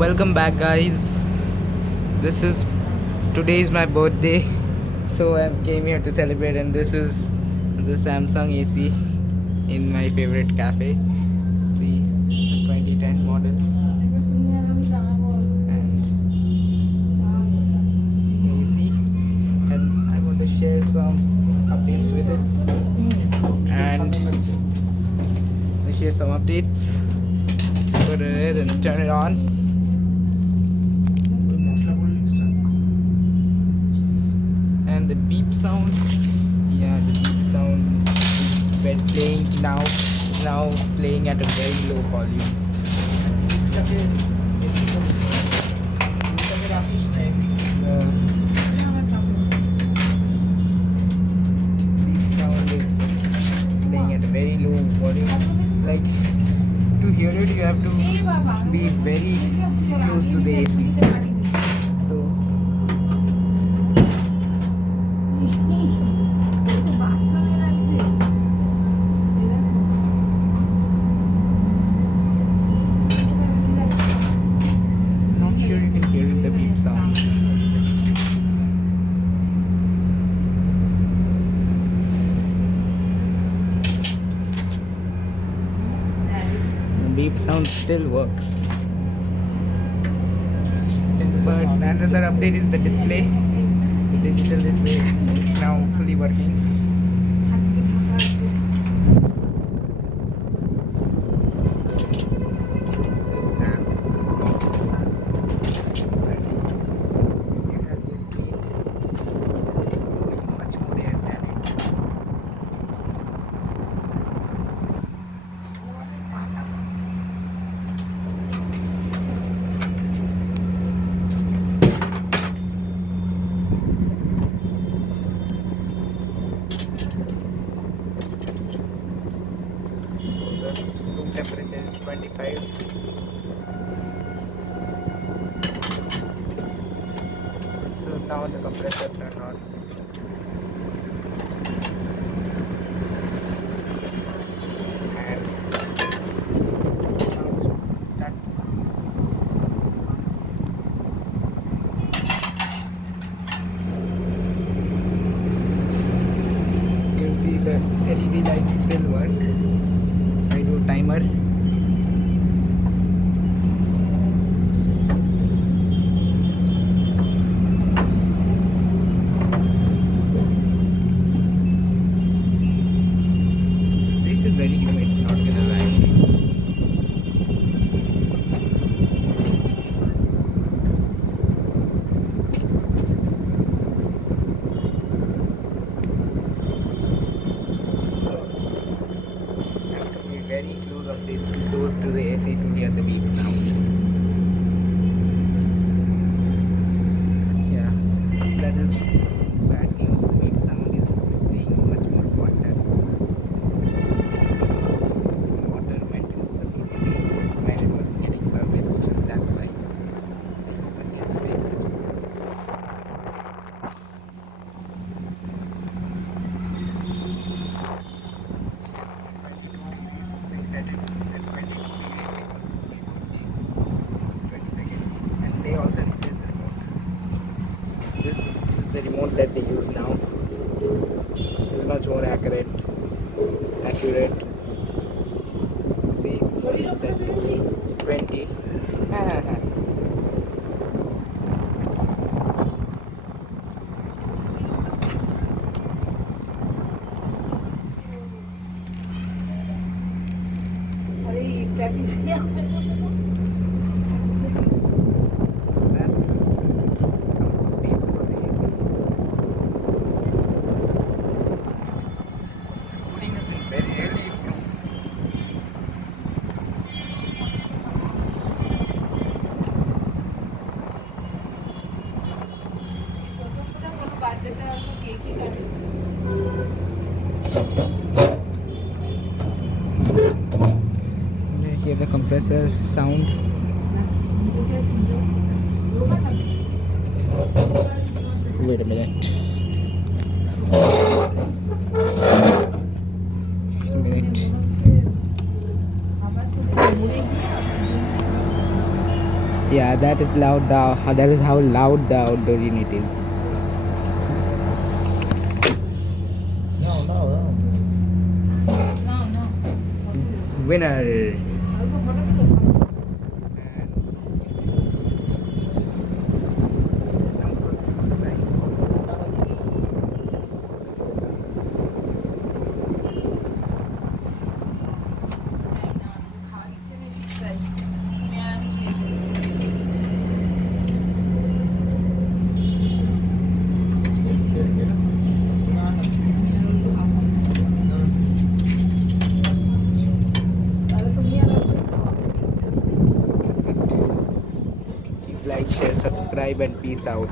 Welcome back, guys. This is Today is my birthday, so I came here to celebrate, and this is the Samsung AC in my favorite cafe, the 2010 model, and AC. And I want to share some updates with it, and I share some updates. Let's put it in and turn it on. And the beep sound, the beep sound is playing now playing at a very low volume. Beep sound is playing at a very low volume. Like, to hear it, you have to be very close to the AC. So not sure you can hear it, the beep sound. The beep sound still works. But another update is the display. The digital display is now fully working. Room temperature is 25. So now the compressor turned on. And now it's start. You can see the LED lights still work. I do timer. This is very humid, not gonna lie. Very close to the AC to hear the beep sound. Yeah, that is bad news. The beep sound is being much more quieter because water went into the TTB when it was getting serviced. That's why. I hope it gets fixed. They also replaced the remote. This is the remote that they use now. It's much more accurate. See, this one is set to 20. So that's some updates about the AC. Its cooling has been really improved. Hear the compressor sound. Wait a minute. Yeah, that is loud. That is how loud the outdoor unit is. No, no, no. Winner. Please like, share, subscribe, and peace out.